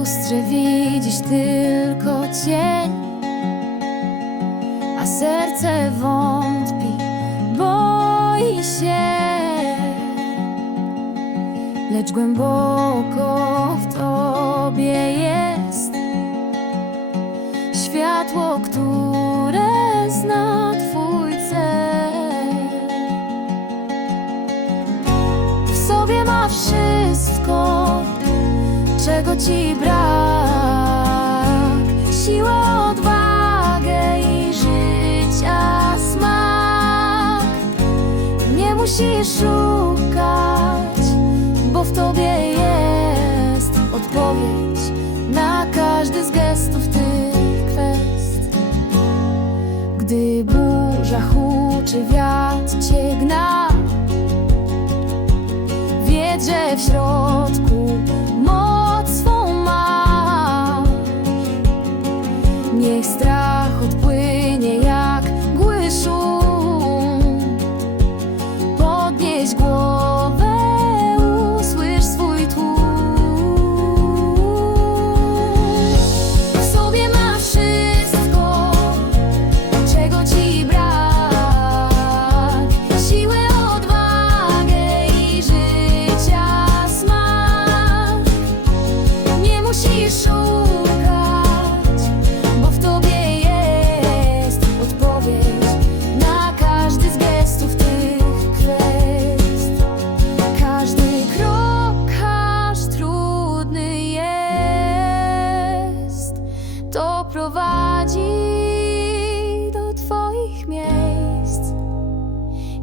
lustrze widzisz tylko cień, a serce wątpi, boi się. Lecz głęboko w tobie jest światło, które zna twój cel. W sobie ma wszystko, czego ci brak. Siłę, odwagę i życia smak. Nie musisz szukać, bo w tobie jest odpowiedź Na każdy z gestów tych kwest Gdy burza huczy, wiatr cię gna. Wiedz, że w środku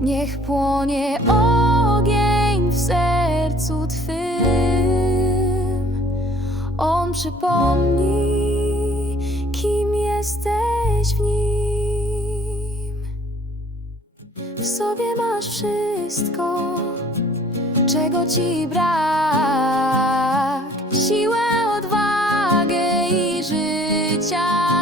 Niech płonie ogień w sercu twym. On przypomni, kim jesteś w nim. W sobie masz wszystko, czego ci brak. Siłę, odwagę i życia.